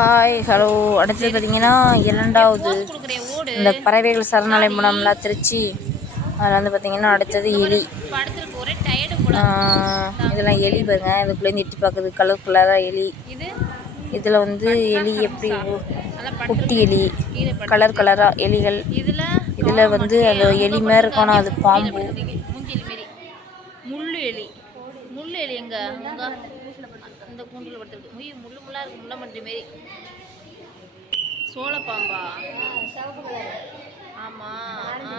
Hi hello அடுத்தது பார்த்தீங்கன்னா இரண்டாவது இந்த பறவைகள் சரணாலயம் போனோம்ல திருச்சி. அதில் வந்து பார்த்தீங்கன்னா அடுத்தது எலி. இதெல்லாம் எலி பாருங்க. இதுக்குள்ளேருந்து எட்டி பார்க்குது கலர் கலராக எலி. இதில் வந்து எலி எப்படி குட்டி எலி கலர் கலராக எலிகள். இதில் வந்து அது எலி மாதிரி இருக்கணும் அது பாம்பு. முள்ளு எலி. முள்ளு எலி எங்க? அந்த படுத்துருக்கு முய் முள்ளு முள்ளா இருக்கு முள்ள மண்டி மாரி. சோள பாம்பா ஆமா ஆ.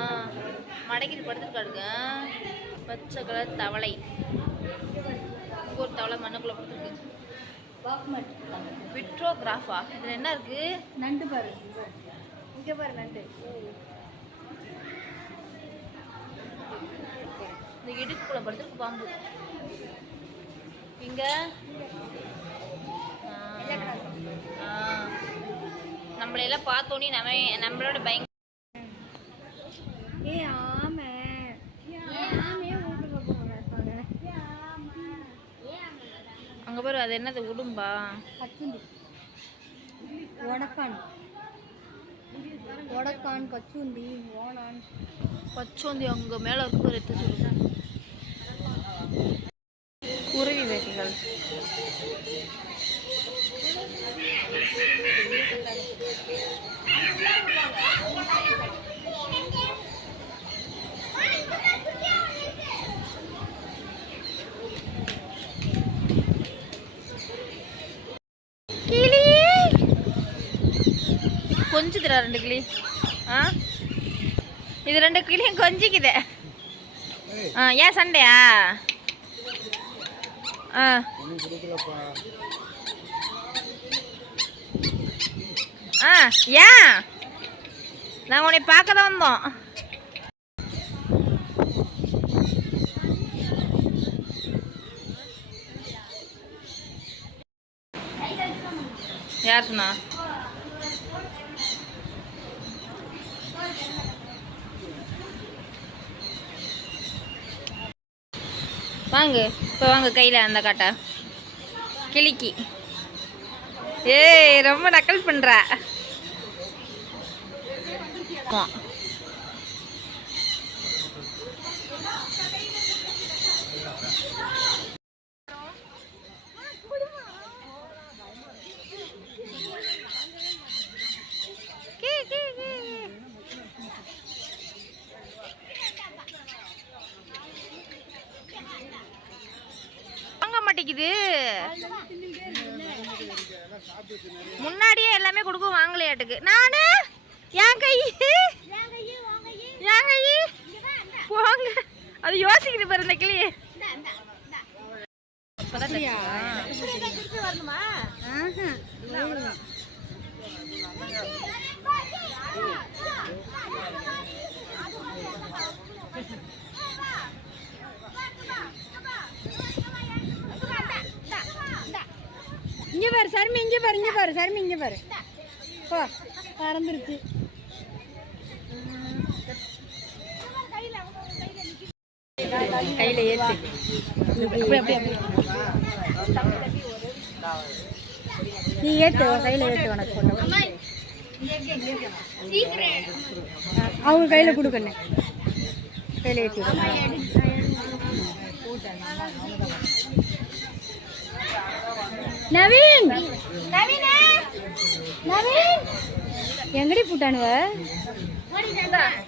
மடக்கிட்டு படுத்துருக்காடுங்க பச்சை கலர் தவளை. ஒரு தவளை மண்ணுக்குள்ள படுத்துருக்கு. விட்ரோகிராஃபா? இதுல என்ன இருக்கு? நண்டு பாரு. இங்க பாரு நண்டு. இந்த இடுப்புக்குள்ள படுத்துருக்கு பாம்பு. இங்க. நம்மளையெல்லாம் பார்த்தோன்னே நம்ம நம்மளோட பயங்க ஏ ஆமை. அங்க பாரு அது என்னது உடும்பா? கச்சுண்டி. ஒடக்கான். ஒடக்கான் கச்சுண்டி ஓனான் பச்சோந்தி அங்க மேல இருக்கு எடுத்து சொல்லு. கொஞ்சுதுடா ரெண்டு கிளி. ஆ? இது ரெண்டு கிளியும் கொஞ்சிக்குது. ஆ ஏன் சண்டையா? ஆ. ஆ ஏன்? நாங்கள் உன்னை பார்க்க தான் வந்தோம். யார் சொன்னா? வாங்க. இப்போ வாங்க கையில் அந்த காட்டை. கிளிக்கி. ஏய் ரொம்ப நக்கல் பண்ணுறா ஆமா. கீ, கீ, கீ. வாங்க மாட்டேங்குது முன்னாடியே எல்லாமே கொடுக்கும் வாங்கலையாட்டுக்கு நானு என் கை என் கை போங்க அது யோசிக்குது பாரு இந்த கிளி இங்க பாரு சர்மி இங்க பாரு இங்க பாரு சர்மி இங்க பாரு. போ பறந்துருச்சு. கையில் ஏற்று நீ உன் கையில ஏத்து உனக்கு கொண்டு அவங்க கையில கொடுக்கண்ணே கையில விடு. நவீன்! நவீன்! எங்கடி போட்டானுவ?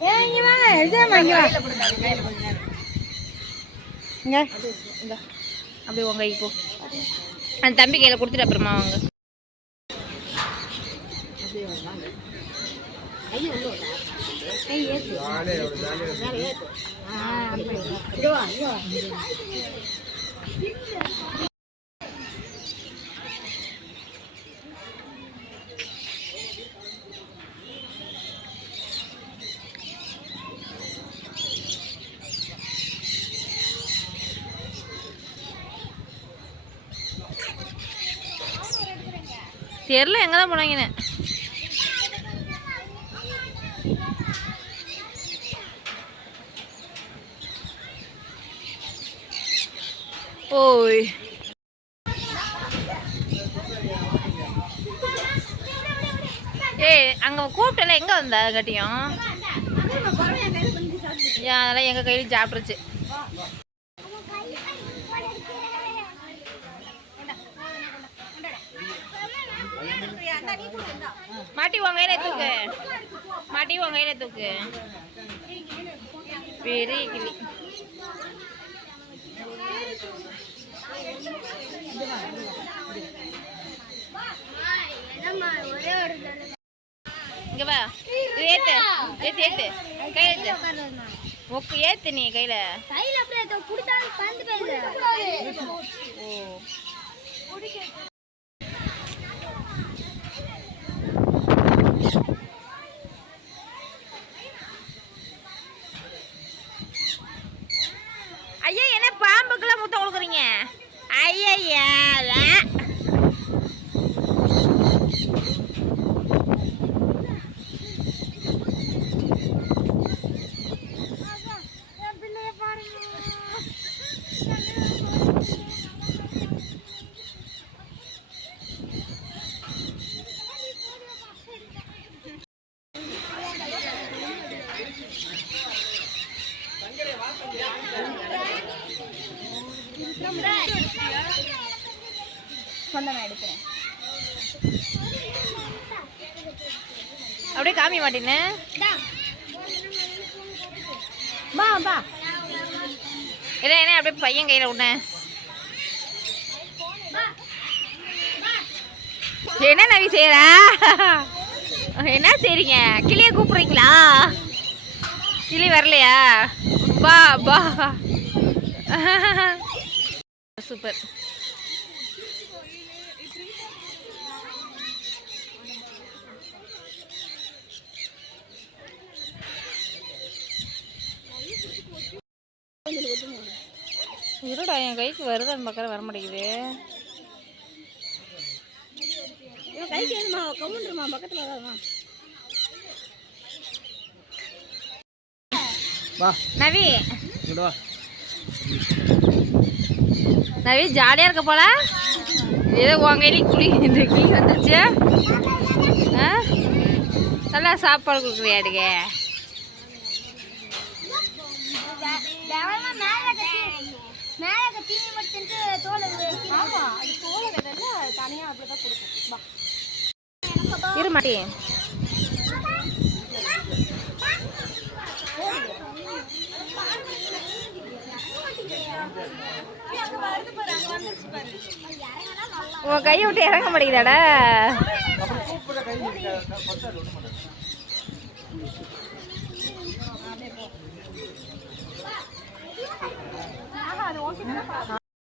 ஏ இங்க வா எஜாமா இங்க வா. இங்க. இந்த அப்படியே உங்க கைக்கு அந்த தம்பி கையில் கொடுத்துட்டு அப்புறமா வாங்க. தெரில எங்கே தான் போனாங்கன்னு. ஓய். ஏய் அங்கே கூப்பிட்டல எங்கே வந்தா கட்டியும்? ஏன் அதெல்லாம் எங்கள் கையில் சாப்பிட்ருச்சு மாட்டி உன் கையில தூக்கு. மாட்டி உன் கையில தூக்கு. பெரிய கிளி. இங்க வா. இது ஏத்து. ஏத்து ஏத்து. கையில ஏத்து. உக்கு ஏத்து நீ கையில. கையில அப்படியே குடித்தாலும் வா வா. இல்லை என்ன அப்படியே பையன் கையில் விட்டேன் என்ன நவி செய்யறா என்ன செய்றீங்க? கிளியை கூப்பிடுறீங்களா? கிளி வரலையா? பா பா சூப்பர். இருடா என் கைக்கு வருதான்னு பார்க்குற வர மாட்டேங்குது கைக்கு எதுமா கவுண்டுமா பக்கத்தில் வராதுமா வா. நவி. வா. நவி ஜாலியாக இருக்க போல? ஏதோ உன் கையில குளி இந்த கிளி வந்துருச்சு. ஆ? நல்லா சாப்பாடு கொடுக்குறியாடுங்க மேலே தீனி மட்டும் தோலை ஆமாம் அது தோலை விடல தனியாக அப்படி தான் கொடுக்கும். வா. இரு மாட்டி. உன் கையை விட்டு இறங்க மாட்டேங்குதாடா.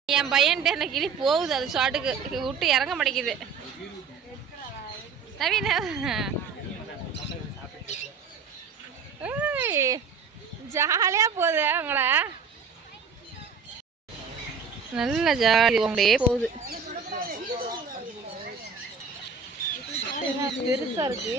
என் பையன்ட்டு அந்த கிளி போகுது அது ஷாட்டுக்கு. விட்டு இறங்க மாட்டேங்குது. நவீன? ஜாலியாக போகுது அவங்கள நல்ல ஜாலி உங்களே போகுது. பெருசா இருக்கு.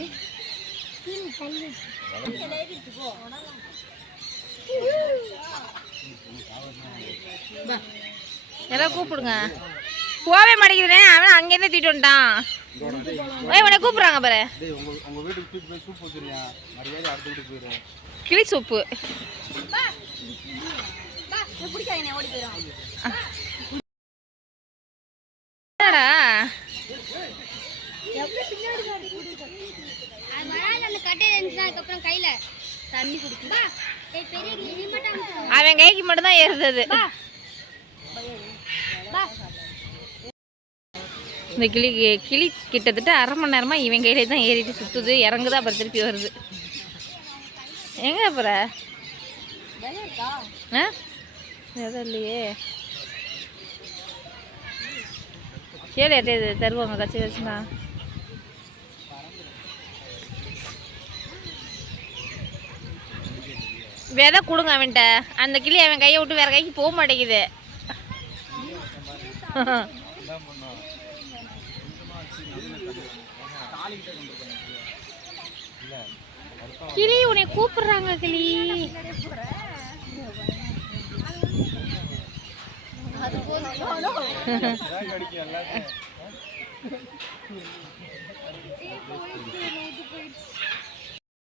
எல்லாம் கூப்பிடுங்க. போவே மாட்டேங்குதுனே அவன் அங்கேருந்து தூக்கிட்டு வந்துட்டான். ஏய் உன்னை கூப்பிடுறாங்க பாரு. கிளி சூப்பு. அவன் கைக்கு மட்டும்தான் ஏறுது இந்த கிளி கிளி கிட்டத்தட்ட அரை மணி நேரமா இவன் கையிலே தான் ஏறிட்டு சுற்றுது இறங்குதா அப்புறம் திருப்பி வருது. எங்க அப்புறம் ஆ? எதுவும் இல்லையே. கேளு யார்ட்டே தருவாங்க கச்சி கச்சுனா விதை கொடுங்க அவன்கிட்ட. அந்த கிளி அவன் கையை விட்டு வேற கைக்கு போக மாட்டேங்குது. கிளி உன்னை கூப்பிடுறாங்க கிளி.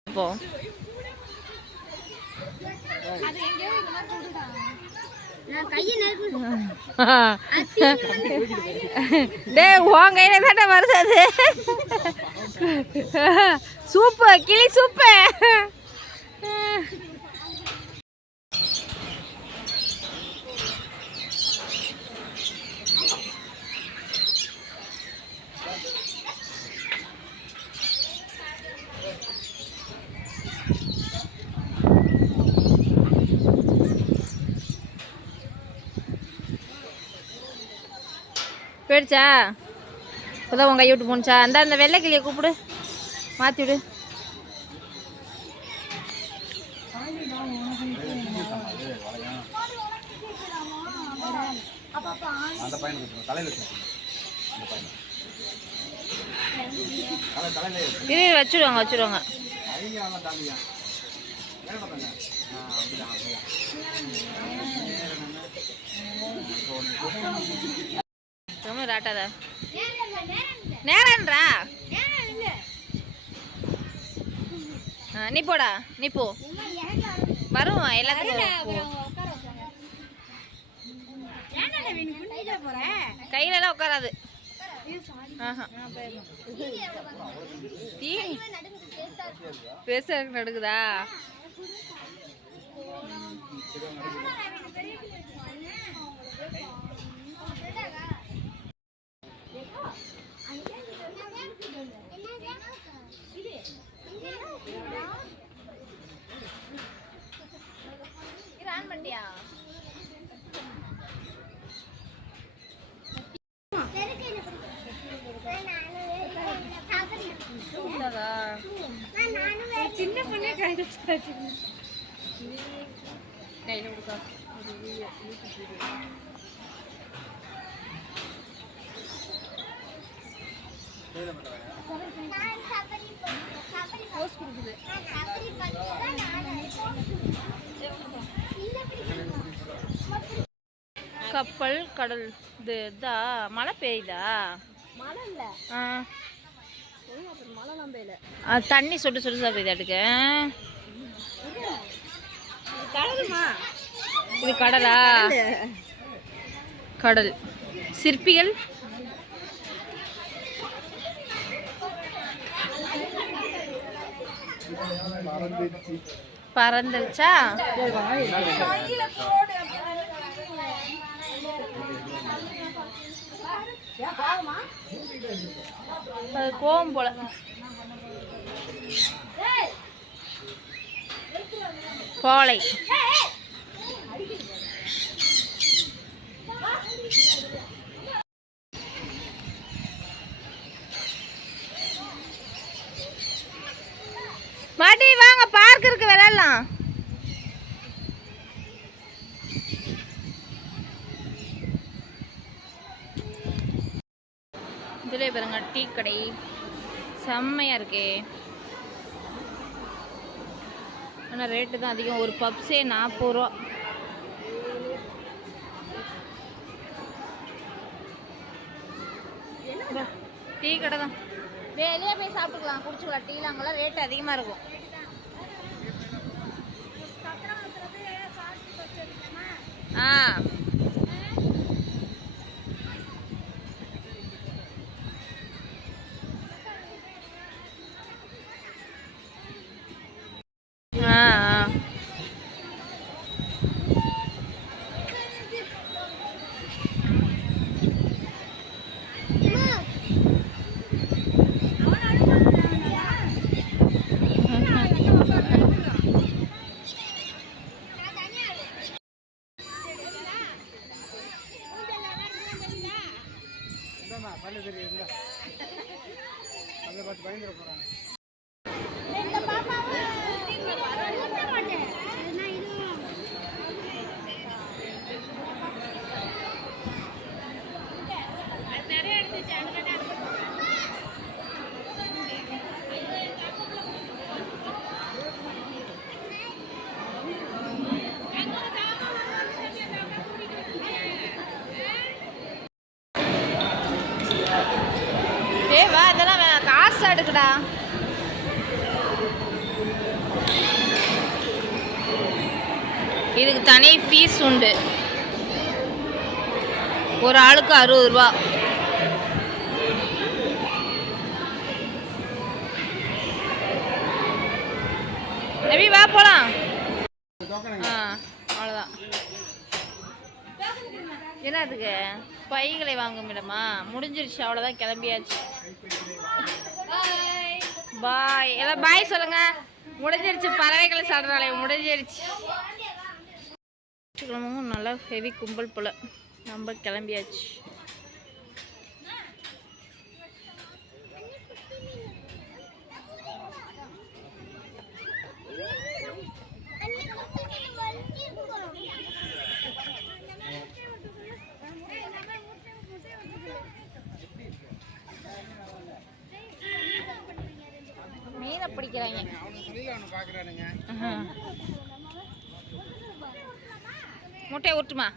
பார்ப்போம் நான் கையை நெருப்பு டே உன் கையில தானே வருது அது. சூப்பு கிளி சூப்பு. போயிடுச்சா இப்போதான் உங்கள் கை விட்டு போணுச்சா? அந்த அந்த வெள்ளை கிளியை கூப்பிடு. மாற்றி விடு. அந்த பையனுக்கு வச்சுடுவாங்க வச்சுடுவாங்க ரொம்ப ராட்டாத நேரன்றா நீ போடா நீ போ. வரும். எல்லாத்துக்கும். கையிலலாம் உட்காராது. பேச நடக்குதா பண்ணிட்டியா சின்ன பொண்ணே கைது கையில் கொடுக்கா. கப்பல் கடல். இது இதா? மழை பெய்யுதா? மழை இல்ல ஆ. மழைலாம் பெய்யல. ஆ, தண்ணி சொட்டு சொட்டு தான் பெய்யுது அடுக்கு கடலுமா? இது கடலா? கடல். சிற்பிகள்? பறந்துருச்சா? அது கோவம் போல. கோலை மாட்டி வாங்க பார்க் இருக்கு விளையாடலாம். இதில் பாருங்க டீ கடை. செம்மையாக இருக்கே. ஆனால் ரேட்டு தான் அதிகம். ஒரு பப்ஸே நாற்பது ரூபா. டீ கடை தான். வெளியே போய் சாப்பிட்டுக்கலாம். குடிச்சுக்கலாம். டீலாம் அங்கெல்லாம் ரேட் அதிகமாக இருக்கும். ஆ ஆ இந்தாம்மா, பல்லு தெரியுது, அதை பார்த்து பயந்துட போகிறாங்க போடா இதுக்கு தனி ஃபீஸ் உண்டு. ஒரு ஆளுக்கு அறுபது ரூபா. நபி வா போலாம். ஆ அவ்வளோதான் என்னதுக்கு? பைகளை வாங்கும் இடமா? முடிஞ்சிருச்சு அவ்வளோதான் கிளம்பியாச்சு. பாய். எல்லாம் பாய் சொல்லுங்க. முடிஞ்சிருச்சு. பறவைகளை சாடுறாளே முடிஞ்சிருச்சு. நல்லா ஹெவி கும்பல் போல. நம்ம கிளம்பியாச்சு. பிடிக்கிறாங்க. முட்டையை ஊட்டுமா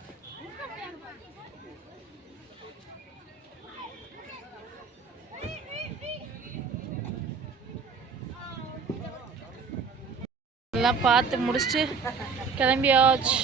எல்லாம் பார்த்து முடிச்சுட்டு கிளம்பியாச்சு.